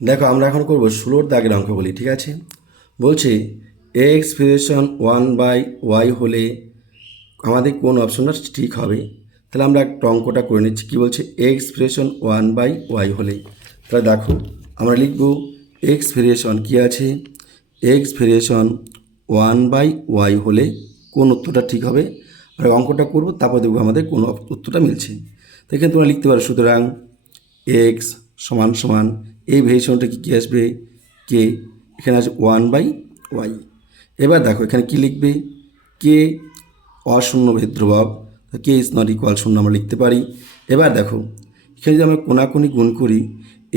দেখো আমরা এখন করব 16 দাগের অঙ্কগুলি, ঠিক আছে। বলছে এক্স ভেরিয়েশন 1/y হলে আমাদের কোন অপশনটা ঠিক হবে। তাহলে আমরা একটা অঙ্কটা করে নিচ্ছি। কী বলছে? এক্স ভেরিয়েশন 1/y হলে, তাহলে দেখো আমরা লিখব এক্স ভেরিয়েশন কী আছে, এক্স ভেরিয়েশন 1/y হলে কোন উত্তরটা ঠিক হবে। আর অঙ্কটা করব, তারপর দেখবো আমাদের কোন উত্তরটা মিলছে। তো এখানে তোমরা লিখতে পারো, সুতরাং এক্স সমান সমান এই ভেরিয়েশনটা কী আসবে, কে, এখানে আছে 1/y। এবার দেখো এখানে কি লিখবে, কে অশূন্য ধ্রুবক, কে ইজ নট ইকুয়াল শূন্য আমরা লিখতে পারি। এবার দেখো এখানে যদি আমরা কোনাকুনি গুণ করি,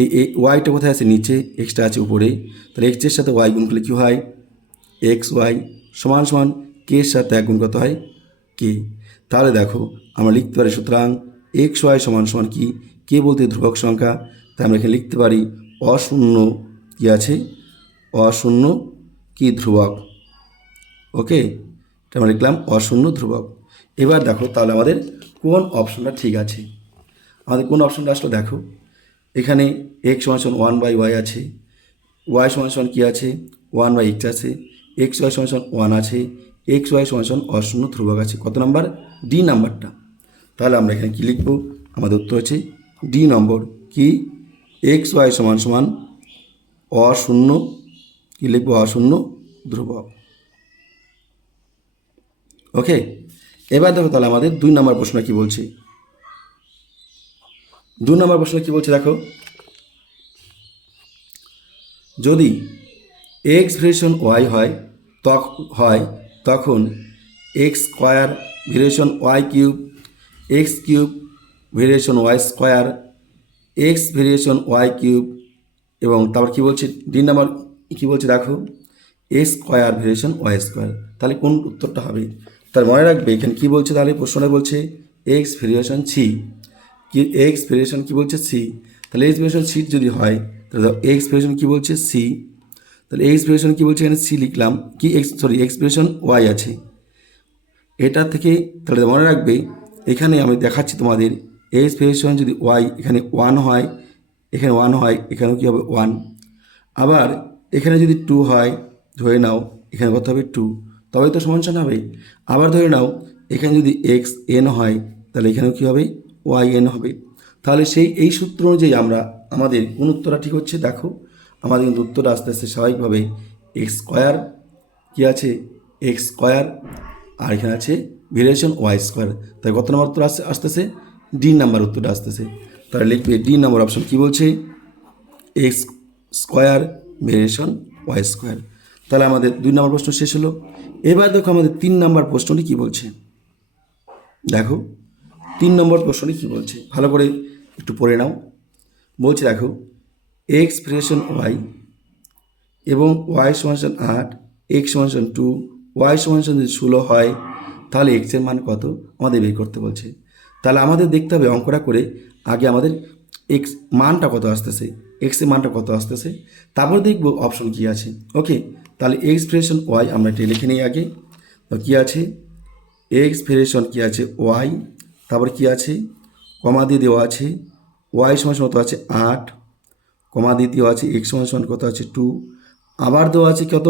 এই ওয়াইটা কোথায় আছে? নিচে, এক্সটা আছে উপরে। তাহলে এক্সের সাথে ওয়াই গুণ করলে কী হয়? এক্স ওয়াই সমান সমান কে এর সাথে এক গুণ কত হয়? কে। তাহলে দেখো আমরা লিখতে পারি, সুতরাং এক্স ওয়াই সমান সমান কি, কে বলতে ধ্রুবক সংখ্যা, তাই আমরা এখানে লিখতে পারি অশূন্য কি আছে, অশূন্য কি ধ্রুবক। ওকে, এটা আমরা লিখলাম অশূন্য ধ্রুবক। এবার দেখো তাহলে আমাদের কোন অপশনটা ঠিক আছে। আমাদের কোন অপশনটা আসলে দেখো, এখানে এক্স সমান সমান 1/y আছে, ওয়াই সমান সমান কী আছে, 1/x আছে, এক্স ওয়াই সমান সমান 1 আছে, এক্স ওয়াই সমান সমান অশূন্য ধ্রুবক আছে। কত নাম্বার? ডি নাম্বারটা। তাহলে আমরা এখানে কী লিখব? আমাদের উত্তর হচ্ছে ডি নম্বর, কি এক্স ওয়াই সমান সমান অশূন্য, কী লিখব? অশূন্য ধ্রুবক। ওকে, এবার দেখো তাহলে আমাদের 2 নম্বর প্রশ্ন কি বলছে। 2 নম্বর প্রশ্ন কি বলছে দেখো, যদি এক্স ভেরিয়েশন ওয়াই তখন X square variation Y cube, X cube variation Y square, X variation Y cube, এবং তারপর কী বলছে ডি নাম্বার কী বলছে দেখো, X square variation Y square. তাহলে কোন উত্তরটা হবে? তার মনে রাখবে এখানে কী বলছে, তাহলে প্রশ্নটা বলছে এক্স ভেরিয়েশন সি, কি এক্স ভেরিয়েশন কী বলছে? সি। তাহলে এক্স ভেরিয়েশন সি যদি হয়, তাহলে এক্স ভেরিয়েশন কী বলছে? সি। তাহলে এক্স ভেরিয়েশন কী বলছে? এখানে সি লিখলাম, কি এক্স ভেরিয়েশন ওয়াই আছে এটা থেকে। তাহলে মনে রাখবে এখানে আমি দেখাচ্ছি তোমাদের, এক্স ভেরিয়েশন যদি ওয়াই এখানে 1 হয়, এখানে 1 হয়, এখানেও কী হবে? 1। আবার এখানে যদি 2 হয়, ধরে নাও এখানে কত হবে? 2, তবে তো সমান হবে। আবার ধরে নাও এখানে যদি এক্স এন হয়, তাহলে এখানেও কী হবে? ওয়াই এন হবে। তাহলে এই সূত্র অনুযায়ী আমরা আমাদের কোন উত্তরটা ঠিক হচ্ছে দেখো, আমাদের কিন্তু উত্তরটা আস্তে আস্তে স্বাভাবিকভাবে এক্স স্কোয়ার কী আছে, এক্স স্কোয়ার, আর এখানে আছে ভেরিয়েশন ওয়াই স্কোয়ার। তাই কত নম্বর উত্তর আসতেছে? ডি নাম্বার উত্তরটা আসতেছে। তাহলে লিখবে ডি নম্বর অপশন কী বলছে, X square variation Y square. তাহলে আমাদের 2 নম্বর প্রশ্ন শেষ হলো। এবার দেখো আমাদের 3 নম্বর প্রশ্নটি কী বলছে। দেখো 3 নম্বর প্রশ্নটি কী বলছে, ভালো করে একটু পড়ে নাও। বলছে দেখো এক্স ভেরিয়েশন ওয়াই এবং ওয়াই সমান 8, এক্স সমান 2, ওয়াই সমান যদি 16 হয়, তাহলে এক্সের মান কত আমাদের বের করতে বলছে। তাহলে আমাদের দেখতে হবে অঙ্কটা করে আগে আমাদের এক্স মানটা কত আসতেছে, এক্সের মানটা কত আসতেছে, তারপর দেখব অপশন কী আছে। ওকে, তাহলে এক্স ভেরিয়েশন ওয়াই আমরা এটা লিখে নিই আগে। তো কী আছে, এক্স ভেরিয়েশন কী আছে ওয়াই, তারপর কী আছে কমা দিয়ে দেওয়া আছে, ওয়াই সমান কত আছে 8, কমা দিয়ে দেওয়া আছে এক্স সমান কত আছে 2, আবার দেওয়া আছে কত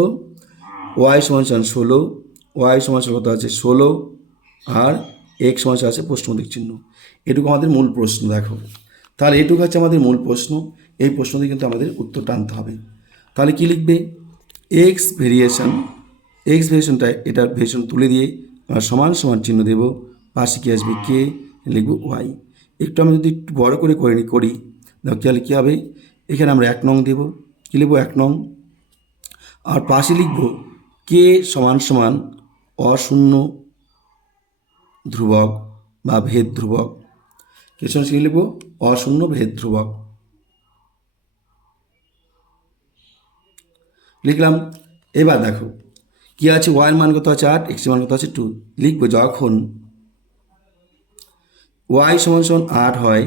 ওয়াই সমান 16, ওয়াই সমান কত আছে 16, আর এক্স সমান আছে প্রশ্নবোধক চিহ্ন। এটুকু আমাদের মূল প্রশ্ন। দেখো তাহলে এটুকু হচ্ছে আমাদের মূল প্রশ্ন। এই প্রশ্ন দিয়ে কিন্তু আমাদের উত্তর টানতে হবে। তাহলে কি লিখবে, এক্স ভেরিয়েশনটা এটার ভেরিয়েশন তুলে দিয়ে আমরা সমান সমান চিহ্ন দেব, পাশে কী আসবে কে, লিখব ওয়াই। একটু আমরা যদি একটু বড়ো করে করি দেখো তাহলে কী হবে, এখানে আমরা 1 নং দেব, কী লিখব 1 নং, আর পাশে লিখব কে সমান সমান অশূন্য ধ্রুবক বা ভেদ ধ্রুবক, কে সমান কী লিখব অশূন্য ভেদ ধ্রুবক লিখলাম। এবার দেখো কী আছে, ওয়াইয়ের মান কত আছে 8, এক্সের মান কত আছে 2, লিখব যখন ওয়াই সমান 8 হয়,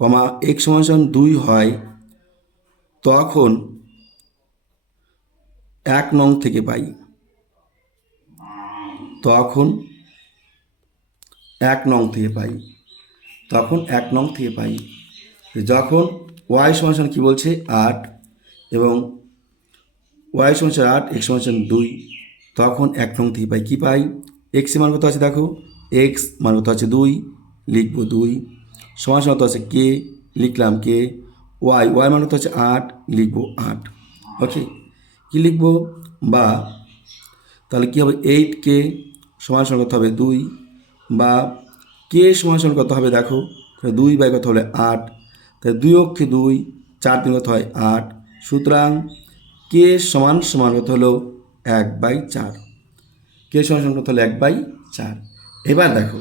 কমা এক্স সমান 2 হয়, তখন 1 নং থেকে পাই, তখন 1 নং থেকে পাই, যখন ওয়াই সমান সমান কী বলছে 8 এবং ওয়াই সমান 8 এক্স সমান 2, তখন 1 নং থেকে পাই কী পাই এক্স মান কত আছে দেখো এক্স মান কত আছে 2, লিখব 2 সমান সমান কত আছে কে, লিখলাম কে, ওয়াই মান কত আছে 8, লিখব 8। ওকে, কী লিখব বা তাহলে কী হবে 8কে সমান সমান কত হবে 2, বা কে সমান সমান কত হবে দেখো 2 বাই কত হলে 8, তাহলে 2 অক্ষে 2, 4 দিন কত হয় 8, সুতরাং কে সমান সমান কত হলো 1/4, কে সমান সমান কত হলো 1/4। এবার দেখো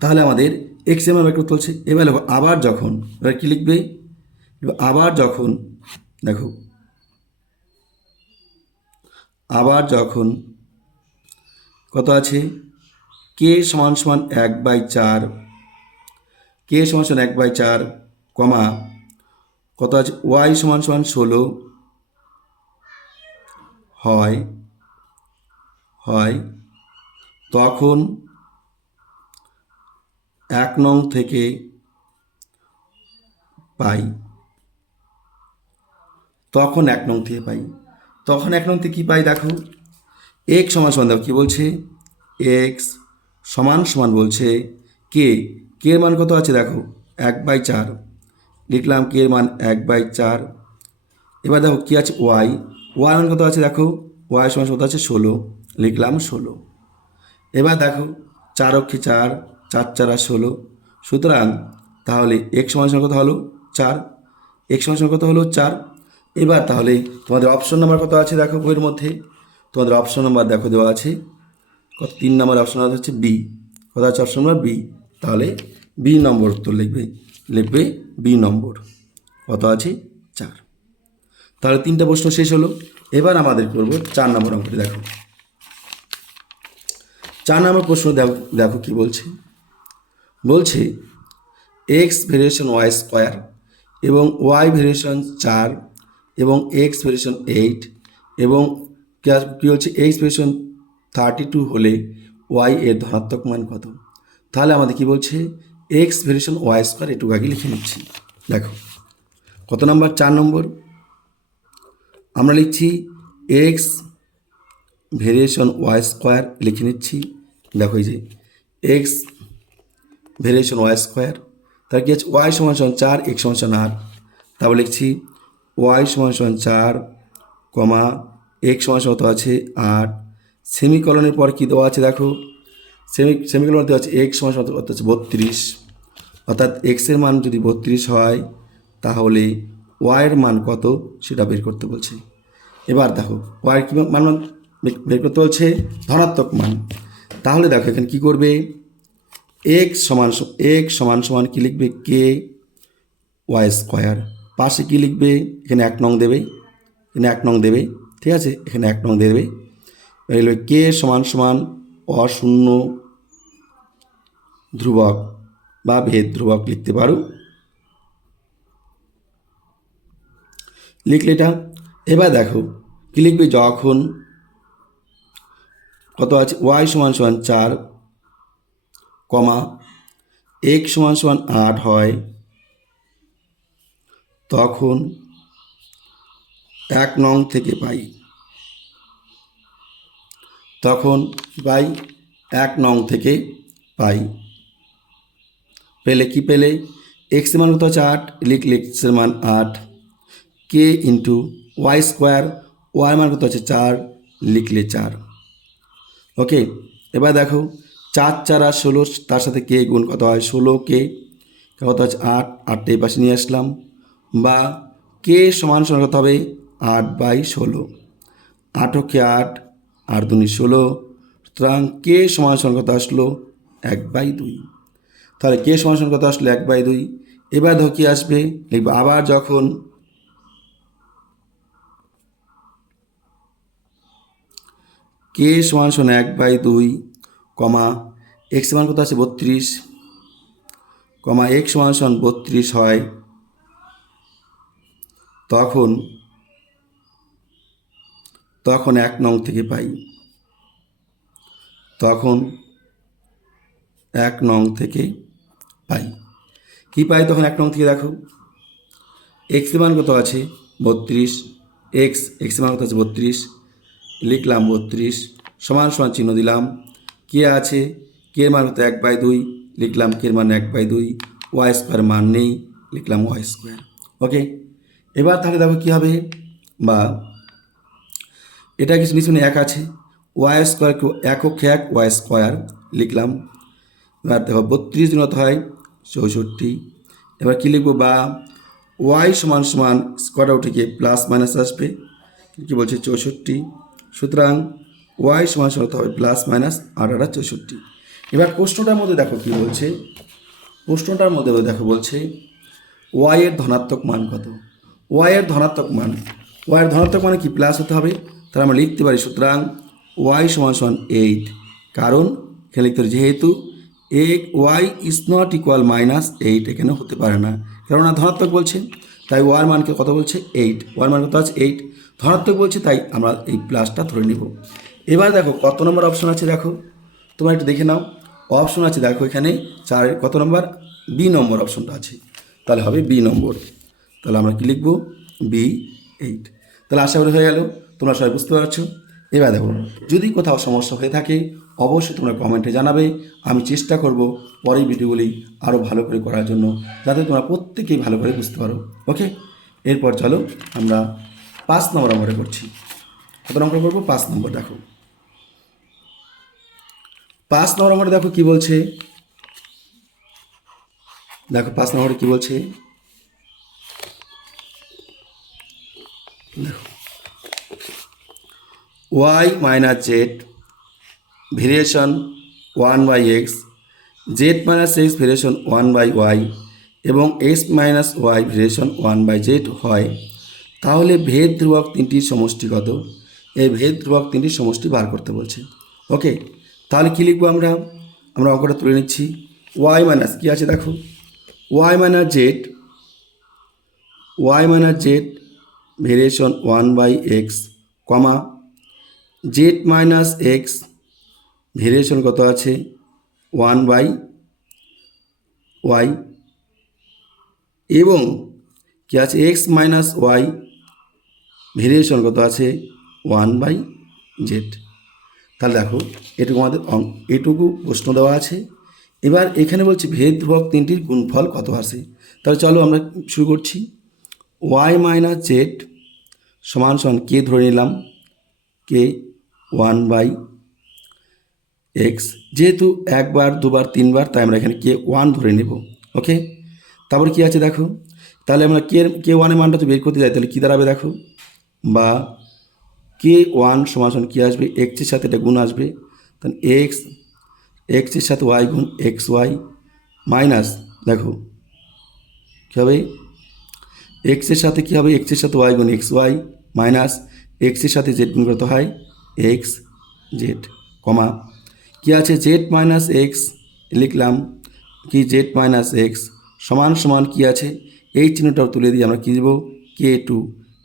তাহলে আমাদের এক্স এর মান বের করতে হচ্ছে। এবার দেখো আবার যখন, এবার কী লিখবে আবার যখন, দেখো আবার যখন কত আছে কে সমান সমান 1/4, কে সমান সমান 1/4 কমা কত আছে ওয়াই সমান সমান 16 হয় তখন 1 নং থেকে পাই, তখন 1 নং থেকে পাই, তখন 1 নং থেকে কী পাই দেখো এক্স সমান সমান দেখো কী বলছে এক্স সমান সমান বলছে কে, কে এর মান কত আছে দেখো 1/4, লিখলাম কে এর মান 1/4। এবার দেখো কী আছে ওয়াই মান কত আছে দেখো ওয়াই সমান কত আছে 16, লিখলাম 16। এবার দেখো 4 অক্ষে 4, 4 4 আর 16, সুতরাং তাহলে এক্স সমান সমান কত হলো 4, এক্স সমান সমান কত হলো 4। এবার তাহলে তোমাদের অপশন নাম্বার কত আছে দেখো বইয়ের মধ্যে, তোমাদের অপশন নাম্বার দেখো দেওয়া আছে কত 3 নম্বর অপশন নাম্বার হচ্ছে বি, কত আছে অপশন নাম্বার বি, তাহলে বি নম্বর উত্তর লিখবে বি নম্বর, কত আছে 4। তাহলে 3টা প্রশ্ন শেষ হলো। এবার আমাদের করব 4 নম্বর অঙ্কটি। দেখো 4 নম্বর প্রশ্ন দেখো কি বলছে এক্স ভেরিয়েশন ওয়াই স্কোয়ার এবং ওয়াই ভেরিয়েশন 4 এবং এক্স ভেরিয়েশন 8 এবং কী হচ্ছে এক্স ভেরিয়েশন 32 হলে ওয়াই এর ধনাত্মক মান কত। তাহলে আমাদের কি বলছে এক্স ভেরিয়েশন ওয়াই স্কোয়ার এটুকু আগে লিখে নিচ্ছি। দেখো কত নাম্বার 4 নম্বর, আমরা লিখছি এক্স ভেরিয়েশন ওয়াই স্কোয়ার লিখে নিচ্ছি। দেখো এই যে এক্স ভেরিয়েশন ওয়াই স্কোয়ার, তার কি আছে ওয়াই সমান সমান 4 এক্স সমান সমান 8, তারপর লিখছি ওয়াই সমান সমান 4 কমা এক্স সমান সমান আছে 8, সেমিকলনের পর কী দেওয়া আছে দেখো সেমিকলন দেওয়া আছে এক্স সমান সমান হচ্ছে 32, অর্থাৎ এক্সের মান যদি 32 হয় তাহলে ওয়াইয়ের মান কত সেটা বের করতে বলছে। এবার দেখো ওয়াইয়ের কী মান বের করতে বলছে ধনাত্মক মান। তাহলে দেখো এখানে কী করবে এক্স সমান সমান কী লিখবে কে ওয়াই স্কোয়ার, পাশে কী লিখবে এখানে 1 নং দেবে, এখানে 1 নং দেবে, ঠিক আছে এখানে 1 নং দেবে। এগুলো কে সমান সমান অশূন্য ধ্রুবক বা ভেদ ধ্রুবক লিখতে পারো, লিখলে এটা। এবার দেখো কী লিখবে যখন কত আছে ওয়াই সমান সমান 4 কমা এক্স সমান সমান 8 হয় তখন 1 নং থেকে পাই, তখন পাই 1 নং থেকে পাই, পেলে কি পেলে এক্সের মান কত আছে 8, লিখলে এক্সের মান 8, কে ইন্টু ওয়াই স্কোয়ার ওয়াই মান কত আছে 4, লিখলে 4। ওকে, এবার দেখো 4 4 আর 16, তার সাথে কে গুণ কত হয় 16, কে কত আছে 8, 8টা এই পাশে নিয়ে আসলাম, বা কে সমান সমান কত হবে 8/16, 8 কে 8 আর 2 16, সুতরাং কে সমান সমান কত আসলো 1/2। তাহলে কে সমান সমান কত আসলো 1/2। এবার দেখো কি আসবে লিখবো আবার যখন কে সমান সমান 1/2 কমা এক্স মান কত আছে 32 কমা এক্স সমান সমান 32 হয় তখন 1 নং থেকে পাই, তখন 1 নং থেকে পাই। কী পাই তখন 1 নং থেকে দেখো, এক্সের মান কত আছে 32, এক্সের মান কত আছে 32, লিখলাম 32 সমান সমান চিহ্ন দিলাম। কে আছে, কে এর মান কত 1/2, লিখলাম কে এর মান 1/2, ওয়াই স্কোয়ার মান নেই, লিখলাম ওয়াই স্কোয়ার। ওকে, এবার তাহলে দেখো কী হবে, বা এটা কিছু নিচে 1 আছে, ওয়াই স্কোয়ার একক 1 ওয়াই স্কোয়ার লিখলাম। এবার দেখো 32 দিন হয় 64। এবার কী লিখবো, বা ওয়াই সমান সমান স্কোয়ার উঠে গিয়ে প্লাস মাইনাস আসবে, কী বলছে 64, সুতরাং ওয়াই সমান সমান হবে প্লাস মাইনাস 8 64। এবার প্রশ্নটার মধ্যে দেখো কী বলছে, প্রশ্নটার মধ্যে দেখো বলছে ওয়াই এর ধনাত্মক মান কত। ওয়াই এর ধনাত্মক মান, ওয়াই এর ধনাত্মক মানে কি প্লাস হতে হবে, তাহলে আমরা লিখতে পারি সুতরাং ওয়াই সমান সমান 8, কারণ এখানে লিখতে পারি যেহেতু ওয়াই ইজ নট ইকুয়াল -8, এখানে হতে পারে না, কেননা ধনাত্মক বলছে, তাই ওয়ার মানকে কত বলছে 8, ওয়ার মান কত আছে 8, ধনাত্মক বলছে তাই আমরা এই প্লাসটা ধরে নেব। এবার দেখো কত নম্বর অপশন আছে, দেখো তোমরা একটু দেখে নাও, অপশন আছে দেখো এখানে 4 কত নম্বর, বি নম্বর অপশনটা আছে, তাহলে হবে বি নম্বর, তাহলে আমরা কি লিখব B8। তাহলে আশা করি হয়ে গেল, তোমরা সবাই বুঝতে পারছো। এবার দেখো যদি কোথাও সমস্যা হয়ে থাকে অবশ্যই তোমরা কমেন্টে জানাবে, আমি চেষ্টা করব পরের ভিডিওগুলি আরও ভালো করে করার জন্য, যাতে তোমরা প্রত্যেকেই ভালো করে বুঝতে পারো। ওকে, এরপর চলো আমরা 5 নম্বর অঙ্কটা করছি। কত নম্বর করবো, 5 নম্বর। দেখো 5 নম্বর অঙ্কটা দেখো কি বলছে, দেখো 5 নম্বরে কি বলছে, দেখো Y minus Z variation 1/x, Z minus X variation 1/y এবং x minus Y variation 1/z হয়, তাহলে ভেদ ধ্রুবক তিনটির সমষ্টি কত। এই ভেদ ধ্রুবক তিনটির সমষ্টি বার করতে বলছে। ওকে, তাহলে কী লিখবো আমরা, আমরা অঙ্কটা তুলে নিচ্ছি। ওয়াই মাইনাস কী আছে দেখো, Y minus Z variation 1/x, comma Z minus X variation কত আছে 1/y এবং কি আছে এক্স মাইনাস ওয়াই ভেরিয়েশন কত আছে 1/z। তাহলে দেখো এটুকু আমাদের এটুকু প্রশ্ন দেওয়া আছে। এবার এখানে বলছি ভেদ ধ্রুবক তিনটির গুণফল কত আসে। তাহলে চলো আমরা শুরু করছি। ওয়াই মাইনাস জেড সমান সমান কে ধরে নিলাম, কে 1/x, যেহেতু একবার দুবার তিনবার তাই আমরা এখানে কে 1 ধরে নেব। ওকে, তারপর কি আছে দেখো, তাহলে আমরা কে 1-এর মানটা তো বের করতে যাই, তাহলে কী দাঁড়াবে দেখো, বা কে 1 সমান সমান কী আসবে, এক্সের সাথে এটা গুণ আসবে, তাহলে এক্সের সাথে ওয়াই গুণ এক্স ওয়াই মাইনাস, দেখো কী হবে এক্সের সাথে কী হবে, এক্সের সাথে ওয়াই গুণ এক্স ওয়াই মাইনাস এক্সের সাথে জেড গুণ করতে হয় এক্স জেড, কমা কী আছে জেড মাইনাস এক্স লিখলাম, কি জেড মাইনাস এক্স সমান সমান কী আছে, এই চিহ্নটাও তুলে দিয়ে আমরা কী দেবো K2।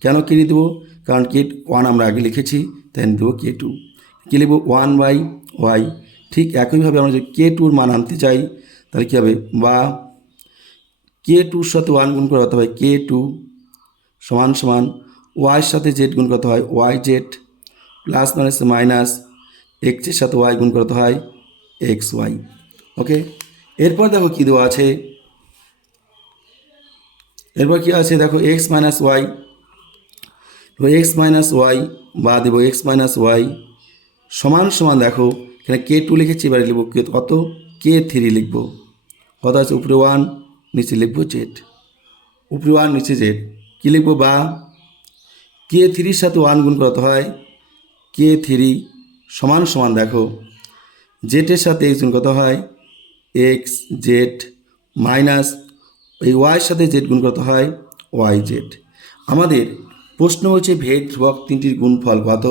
কেন কে দেবো, কারণ K1 আমরা আগে লিখেছি, তাই দেবো K2। কী লিখবো 1/y। ঠিক একইভাবে আমরা যদি K2-র মান আনতে চাই তাহলে কী হবে, বা K2-র সাথে 1 গুণ করে হতে হয় K2 সমান সমান ওয়াইয়ের সাথে জেড গুণ করতে হয় ওয়াই জেড প্লাস মাইনাস এক্সের সাথে ওয়াই গুণ করতে হয় এক্স ওয়াই। ওকে, এরপর দেখো কী দেওয়া আছে, এরপর কী আছে দেখো এক্স মাইনাস ওয়াই বা দেবো এক্স মাইনাস ওয়াই সমান সমান, দেখো এখানে K2 লিখেছি, এবারে লিখবো কত K3 লিখবো, কত আছে উপরে 1 নিচে লিখবো জেড, উপরে 1 নিচে জেড, কী লিখবো, বা K3-র সাথে 1 গুণ করতে হয় K3 সমান সমান, দেখো জেডের সাথে এক্স গুণ করতে হয় এক্স জেড মাইনাস এই ওয়াইয়ের সাথে জেড গুণ করতে হয় ওয়াই জেড। আমাদের প্রশ্ন হচ্ছে ভেদ ধ্রুবক তিনটির গুণফল কত,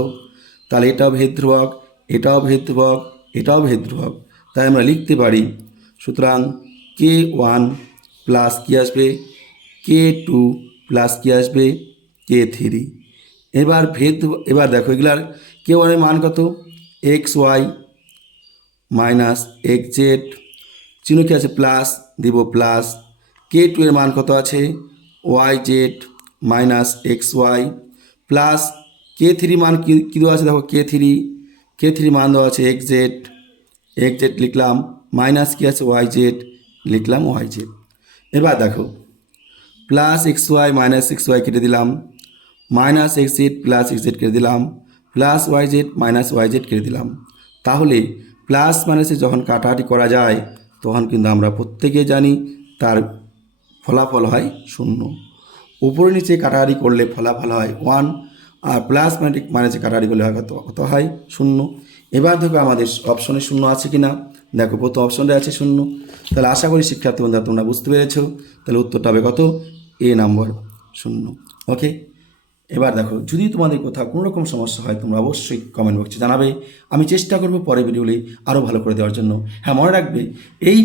তাহলে এটাও ভেদ ধ্রুবক, এটাও ভেদ ধ্রুবক, এটাও ভেদ ধ্রুবক, তাই আমরা লিখতে পারি সুতরাং K1 প্লাস কী আসবে K2 প্লাস কী আসবে K3। এবার দেখো এগুলার K1-এর মান কত X Y minus X Z, চিহ্ন কী আছে প্লাস দিব প্লাস K2 এর মান কত আছে YZ minus XY plus K3 মান কী দেওয়া আছে দেখো K3 মান দেওয়া আছে XZ লিখলাম মাইনাস কী আছে YZ লিখলাম YZ। এবার দেখো প্লাস XY মাইনাস XY কেটে দিলাম, মাইনাস XZ প্লাস XZ কেটে দিলাম, প্লাস YZ মাইনাস YZ কেটে দিলাম। তাহলে প্লাস মাইনাসে যখন কাটাকাটি করা যায় তখন কিন্তু আমরা প্রত্যেকে জানি তার ফলাফল হয় 0। উপরে নিচে কাটাকাটি করলে ফলাফল হয় 1, আর প্লাস মাইনাসে কাটাকাটি করলে হয় কত হয় 0। এবার দেখো আমাদের অপশনে 0 আছে কি না, দেখো প্রথম অপশনটা আছে 0। তাহলে আশা করি শিক্ষার্থী বন্ধুরা তোমরা বুঝতে পেরেছো। তাহলে উত্তরটা হবে কত A নাম্বার 0। ওকে, এবার দেখো যদি তোমাদের কোথাও কোনো রকম সমস্যা হয় তোমরা অবশ্যই কমেন্ট বক্সে জানাবে, আমি চেষ্টা করব পরের ভিডিওগুলি আরও ভালো করে দেওয়ার জন্য। হ্যাঁ, মনে রাখবে এই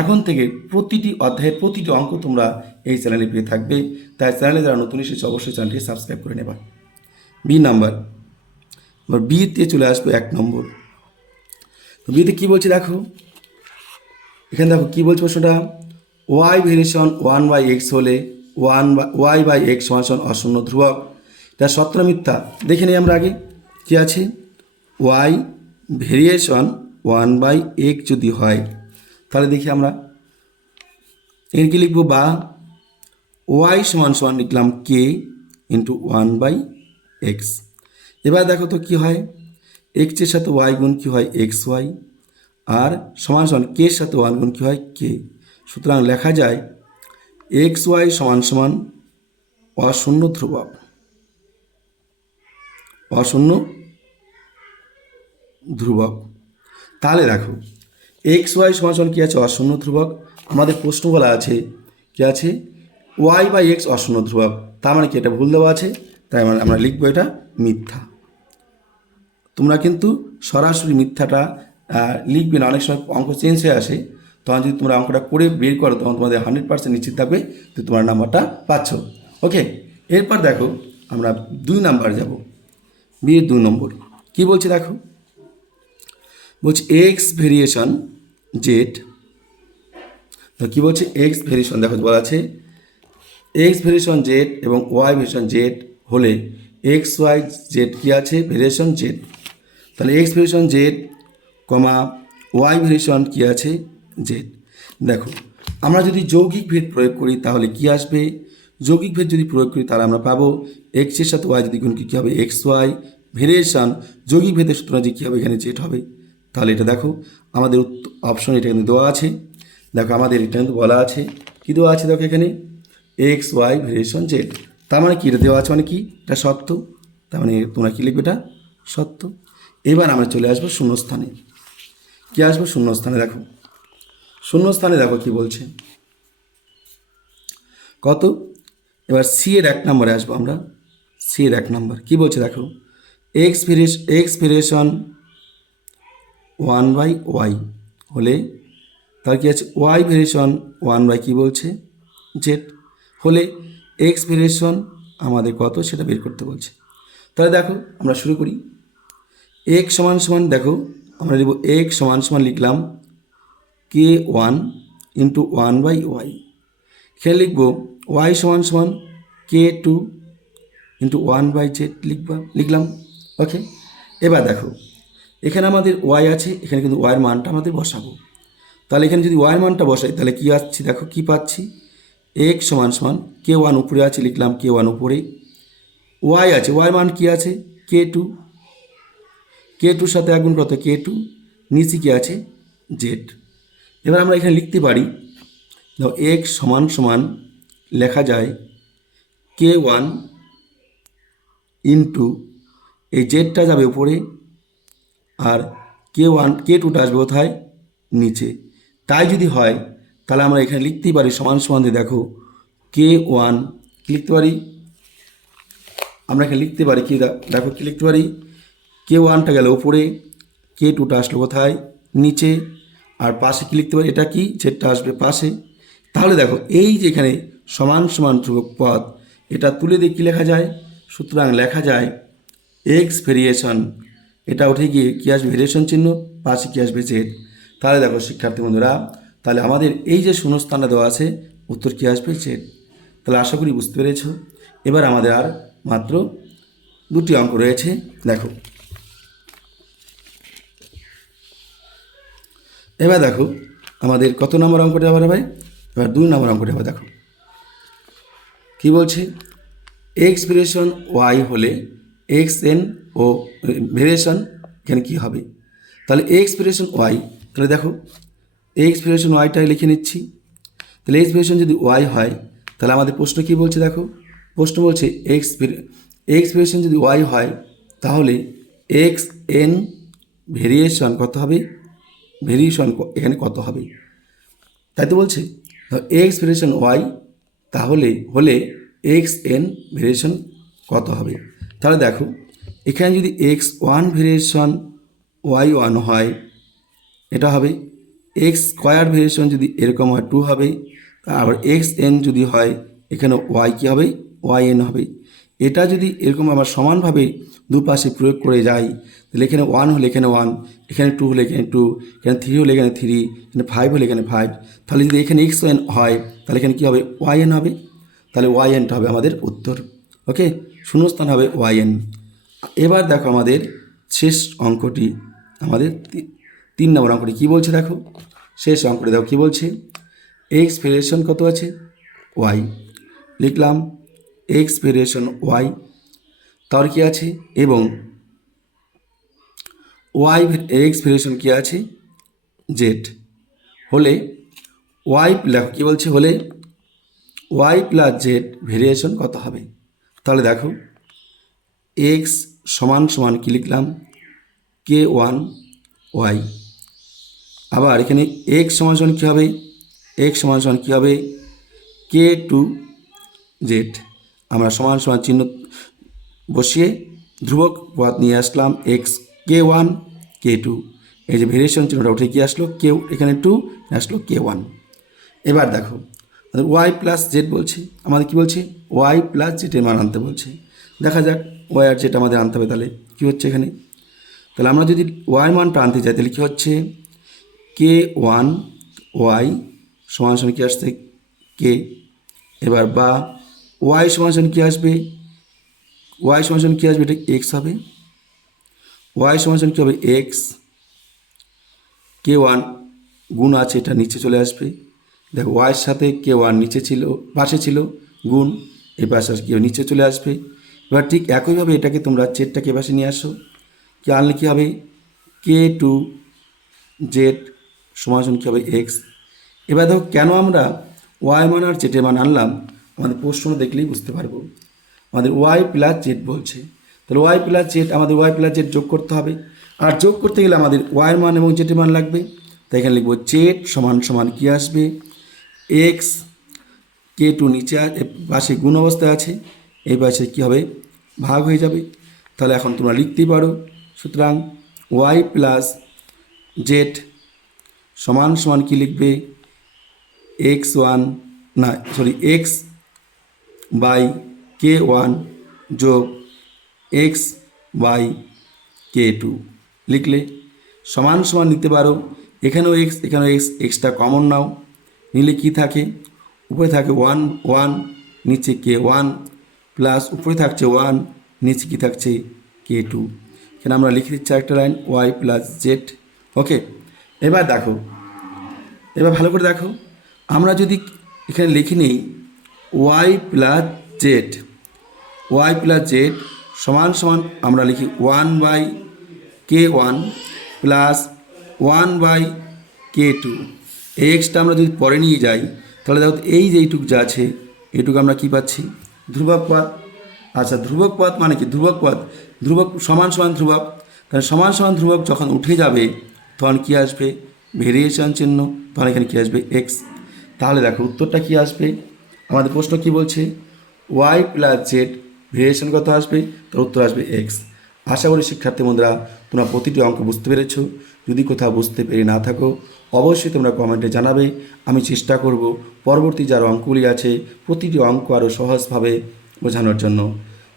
এখন থেকে প্রতিটি অধ্যায়ের প্রতিটি অঙ্ক তোমরা এই চ্যানেলে পেয়ে থাকবে, তাই চ্যানেলে যারা নতুন এসেছে অবশ্যই চ্যানেলটি সাবস্ক্রাইব করে নেবা। বি নাম্বার, এবার বিতে চলে আসবে 1 নম্বর। তো বিতে কী বলছে দেখো, এখানে দেখো কী বলছে প্রশ্নটা, y ভেরিয়েশন 1/x হলে y/x সমান অশূন্য ধ্রুবক, এটা সত্য না মিথ্যা দেখে নিই আমরা আগে। কি আছে y ভেরিয়েশন 1/x যদি হয় তাহলে দেখি আমরা এর কি লিখবো, বা y সমান লিখলাম k ইন্টু 1/x। এবার দেখো তো কি হয়, x এর সাথে y গুণ কি হয় xy, আর সমান k এর সাথে 1 গুণ কি হয় k। সুতরাং লেখা যায় xy সমান অশূন্য ধ্রুবক, অশূন্য ধ্রুবক। তাহলে দেখো xy সমান কি আছে অশূন্য ধ্রুবক, আমাদের প্রশ্ন বলা আছে কি আছে y/x অশূন্য ধ্রুবক, তার মানে কি এটা ভুল দেওয়া আছে, তাই আমরা লিখবো এটা মিথ্যা। তোমরা কিন্তু সরাসরি মিথ্যাটা লিখবে না, অনেক সময় অঙ্ক চেঞ্জ হয়ে আসে, তখন যদি তোমরা অঙ্কটা করে বের করো তখন তোমাদের 100% নিশ্চিত থাকবে যে তোমরা নাম্বারটা পাচ্ছ। ওকে, এরপর দেখো আমরা 2 নাম্বার যাব, বিয়ের 2 নম্বর কী বলছে দেখো, বলছে এক্স ভেরিয়েশন জেড। তো কী বলছে এক্স ভেরিয়েশন, দেখো বলা আছে এক্স ভেরিয়েশন জেড এবং ওয়াই ভেরিয়েশন জেড হলে এক্স ওয়াই জেড কী আছে ভেরিয়েশন জেড। তাহলে এক্স ভেরিয়েশন জেড কমা ওয়াই ভেরিয়েশন কী আছে জেড। দেখো আমরা যদি যৌগিক ভেদ প্রয়োগ করি তাহলে কি আসবে, যৌগিক ভেদ যদি প্রয়োগ করি তাহলে আমরা পাবো এক্সের সাথে ওয়াই যদি গুণ কী হবে এক্স ওয়াই ভেরিয়েশন যৌগিক ভেদের সূত্র যে কী হবে এখানে জেড হবে। তাহলে এটা দেখো আমাদের অপশন এটা কিন্তু দেওয়া আছে, দেখো আমাদের এটা কিন্তু বলা আছে কী দেওয়া আছে, দেখো এখানে এক্স ওয়াই ভেরিয়েশন জেড, তার মানে কি এটা দেওয়া আছে মানে কি এটা সত্য, তার মানে তোমরা কী লিখবে এটা সত্য। এবার আমরা চলে আসবো শূন্যস্থানে, কি আসবো শূন্যস্থানে, দেখো শূন্যস্থানে দেখো কি বলছে কত, এবার সি এর 1 নম্বরে আসবো আমরা, সি এর 1 নম্বর কী বলছে দেখো এক্স ভেরিয়েশন 1/y হলে তার কি আছে ওয়াই ভেরিয়েশন 1/ কী বলছে জেড হলে এক্স ভেরিয়েশন আমাদের কত সেটা বের করতে বলছে। তাহলে দেখো আমরা শুরু করি, এক্স সমান দেখো আমরা লিখব এক্স সমান লিখলাম k1 ইন্টু 1/y, এখানে লিখব ওয়াই সমান k2 ইন্টু 1/z লিখলাম। ওকে, এবার দেখো এখানে আমাদের ওয়াই আছে, এখানে কিন্তু ওয়াইয়ের মানটা আমাদের বসাবো। তাহলে এখানে যদি ওয়াইয়ের মানটা বসাই তাহলে কী আসছি দেখো কী পাচ্ছি, এক্স সমান k1 উপরে আছে লিখলাম k1 উপরে, ওয়াই আছে ওয়াইয়ের মান কী আছে k2 সাথে আগুন কত k2, নিচে কী আছে জেড। এবার আমরা এখানে লিখতে পারি দেখো এক্স সমান লেখা যায় k1 ইন্টু এই জেডটা যাবে উপরে আর k2টা আসবে কোথায় নিচে। তাই যদি হয় তাহলে আমরা এখানে লিখতেই পারি সমান দিয়ে দেখো k1 কী লিখতে পারি, আমরা এখানে লিখতে পারি কি দেখো কী লিখতে পারি k1টা গেল উপরে, k2টা আসলো কোথায় নিচে, আর পাশে কী লিখতে পারি এটা কি জেডটা আসবে পাশে। তাহলে দেখো এই যে এখানে সমান ধ্রুবক পদ এটা তুলে দিয়ে কী লেখা যায়, সুতরাং লেখা যায় এক্স ভেরিয়েশন, এটা উঠে গিয়ে কী আসবে ভেরিয়েশন চিহ্ন, পাশে কী আসবে জেড। তাহলে দেখো শিক্ষার্থী বন্ধুরা তাহলে আমাদের এই যে শূন্যস্থানটা দেওয়া আছে উত্তর কী আসবে? জেড। তাহলে আশা করি বুঝতে পেরেছ। এবার আমাদের আর মাত্র 2টি অঙ্ক রয়েছে। দেখো, এবার দেখো আমাদের কত নম্বর অঙ্কটা হবে ভাই? এবার 2 নম্বর অঙ্কটা হবে। দেখো কি বলছে, এক্স ভেরিয়েশন ওয়াই হলে এক্স এন ও ভেরিয়েশন এখানে কী হবে? তাহলে এক্স ভেরিয়েশন ওয়াই, তাহলে দেখো এক্স ভেরিয়েশন ওয়াইটাই লিখে নিচ্ছি। তাহলে এক্স ভেরিয়েশন যদি ওয়াই হয়, তাহলে আমাদের প্রশ্ন কী বলছে? দেখো প্রশ্ন বলছে এক্স ভেরিয়েশন যদি ওয়াই হয়, তাহলে এক্স এন ভেরিয়েশন কত হবে? ভেরিয়েশন এখানে কত হবে, তাই তো বলছে। এক্স ভেরিয়েশন ওয়াই তাহলে হলে এক্স এন ভেরিয়েশন কত হবে? তাহলে দেখো এখানে যদি X one variation Y one হয়, এটা হবে। এক্স স্কোয়ার ভেরিয়েশন যদি এরকম হয় 2 হবে। আবার এক্স এন যদি হয়, এখানে ওয়াই কী হবে? ওয়াই এন হবে। এটা যদি এরকম আবার সমানভাবে দুপাশে প্রয়োগ করে যাই, তাহলে এখানে 1 হলে এখানে 1, এখানে 2 হলে এখানে 2, এখানে 3 হলে এখানে 3, এখানে 5 হলে এখানে 5। তাহলে যদি এখানে এক্স এন হয়, তাহলে এখানে কী হবে? ওয়াই এন হবে। তাহলে ওয়াই এনটা হবে আমাদের উত্তর। ওকে, শূন্যস্থান হবে ওয়াই এন। এবার দেখো আমাদের শেষ অঙ্কটি, আমাদের 3 নম্বর অঙ্কটি কী বলছে? দেখো শেষ অঙ্কটি দেখো কী বলছে, এক্স ভেরিয়েশন কত আছে? ওয়াই। লিখলাম এক্স ভেরিয়েশন ওয়াই, তার কী আছে? এবং ওয়াই এক্স ভেরিয়েশন কী আছে? জেড। হলে ওয়াই, দেখো কী বলছে, হলে ওয়াই প্লাস জেড ভেরিয়েশন কত হবে? তাহলে দেখো এক্স সমান সমান কী লিখলাম? কে ওয়ান ওয়াই। আবার এখানে এক্স সমান সমান কী হবে? এক্স সমান সমান কী হবে? কে টু জেড। আমরা সমান সমান চিহ্ন বসিয়ে ধ্রুবক পদ নিয়ে আসলাম, এক্স কে ওয়ান কে টু। এই যে ভেরিয়েশন চিহ্নটা উঠে কী আসলো? কে, এখানে 2 আসলো কে ওয়ান। এবার দেখো আমাদের ওয়াই প্লাস জেড বলছে, আমাদের কী বলছে? ওয়াই প্লাস জেডের মান আনতে বলছে। দেখা যাক ওয়াই আর জেড আমাদের আনতে হবে। তাহলে কী হচ্ছে এখানে? তাহলে আমরা যদি ওয়াই মানটা আনতে চাই, তাহলে কী হচ্ছে? কে ওয়ান ওয়াই সমান সমান কী আসছে? কে। এবার বা ওয়াই সমান সমান কী আসবে? ওয়াই সমান সমান কী আসবে? এটা এক্স হবে। ওয়াই সমান সমান কী হবে? এক্স। কে ওয়ান গুণ আছে, এটা নিচে চলে আসবে। দেখো ওয়াইয়ের সাথে কে ওয়ান নিচে ছিল, পাশে ছিল, গুণ এই পাশে কী নিচে চলে আসবে। এবার ঠিক একইভাবে এটাকে তোমরা জেডটাকে পাশে নিয়ে আসো। কি আনলে কী হবে? কে টু জেড সমান সমান কী হবে? এক্স। এবার দেখো কেন আমরা ওয়াই মান আর জেডের মান আনলাম, আমাদের প্রশ্ন দেখলেই বুঝতে পারবো। আমাদের ওয়াই প্লাস জেড বলছে, তাহলে ওয়াই প্লাস জেড, আমাদের ওয়াই প্লাস জেড যোগ করতে হবে। আর যোগ করতে গেলে আমাদের ওয়াইয়ের মান এবং জেডের মান লাগবে। তাই এখানে লিখবো জেড সমান সমান কী আসবে? এক্স। কে টু নিচে পাশে গুণ অবস্থায় আছে, এই পাশে কী হবে? ভাগ হয়ে যাবে। তাহলে এখন তোমরা লিখতেই পারো। সুতরাং ওয়াই প্লাস জেড সমান সমান কী লিখবে? এক্স ওয়ান, না sorry, X by K one যোগ এক্স বাই কে টু লিখলে সমান সমান নিতে পারো। এখানেও এক্স, এখানেও এক্স, এক্সটা কমন নাও, নিলে কি থাকে? উপরে থাকে ওয়ান ওয়ান, নিচে কে ওয়ান, প্লাস উপরে থাকছে ওয়ান, নিচে কী থাকছে? কে টু। এখানে আমরা লিখে দিচ্ছি একটা লাইন, ওয়াই প্লাস জেড। ওকে, এবার দেখো, এবার ভালো করে দেখো, আমরা যদি এখানে লিখে নিই Y plus Z, Y plus Z সমান সমান আমরা লিখি 1 by K one plus 1 by K two. এই এক্সটা আমরা যদি পরে নিয়ে যাই, তাহলে দেখো এই যে এইটুক যা আছে, এইটুকু আমরা কী পাচ্ছি? ধ্রুবক পদ। আচ্ছা ধ্রুবক পদ মানে কি? ধ্রুবক পদ, ধ্রুবক সমান সমান ধ্রুবক। তাহলে সমান সমান ধ্রুবক যখন উঠে যাবে, তখন কী আসবে? ভেরিয়েশন চিহ্ন, তখন এখানে কী আসবে? এক্স। তাহলে দেখো উত্তরটা কী আসবে? আমাদের প্রশ্ন কী বলছে? ওয়াই প্লাস জেড ভেরিয়েশন কত আসবে? তার উত্তর আসবে এক্স। আশা করি শিক্ষার্থী বন্ধুরা তোমরা প্রতিটি অঙ্ক বুঝতে পেরেছো। যদি কোথাও বুঝতে পেরে না থাকো, অবশ্যই তোমরা কমেন্টে জানাবে। আমি চেষ্টা করব পরবর্তী যার অঙ্কগুলি আছে প্রতিটি অঙ্ক আরও সহজভাবে বোঝানোর জন্য।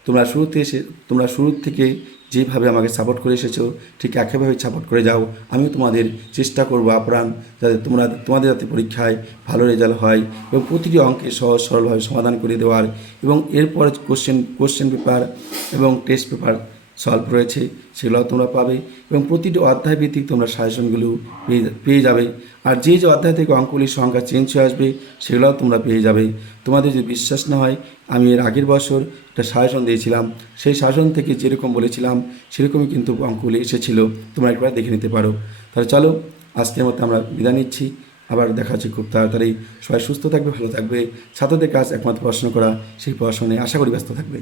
তোমরা শুরু থেকে যেভাবে আমাকে সাপোর্ট করে এসেছো ঠিক একইভাবে সাপোর্ট করে যাও। আমিও তোমাদের চেষ্টা করবো আপ্রাণ যাতে তোমাদের যাতে পরীক্ষায় ভালো রেজাল্ট হয় এবং প্রতিটি অঙ্কে সহজ সরলভাবে সমাধান করে দেওয়ার এবং এরপরে কোশ্চেন পেপার এবং টেস্ট পেপার সলভ রয়েছে, সেগুলো তোমরা পাবে এবং প্রতিটি অধ্যায় ভিত্তিক তোমরা সাজেশনগুলো পেয়ে যাবে। আর যে অধ্যায় থেকে অঙ্কগুলির সংখ্যা চেঞ্জ হয়ে আসবে সেগুলোও তোমরা পেয়ে যাবে। তোমাদের যদি বিশ্বাস না হয়, আমি এর আগের বছর একটা সাজেশন দিয়েছিলাম, সেই সাজেশন থেকে যেরকম বলেছিলাম সেরকমই কিন্তু অঙ্কগুলি এসেছিলো, তোমরা একবার দেখে নিতে পারো। তাহলে চলো, আজকের মতো আমরা বিদায় নিচ্ছি, আবার দেখা হচ্ছে খুব তাড়াতাড়ি। সবাই সুস্থ থাকবে, ভালো থাকবে। ছাত্রদের কাজ একমাত্র পড়াশোনা করা, সেই পড়াশোনায় আশা করি ব্যস্ত থাকবে।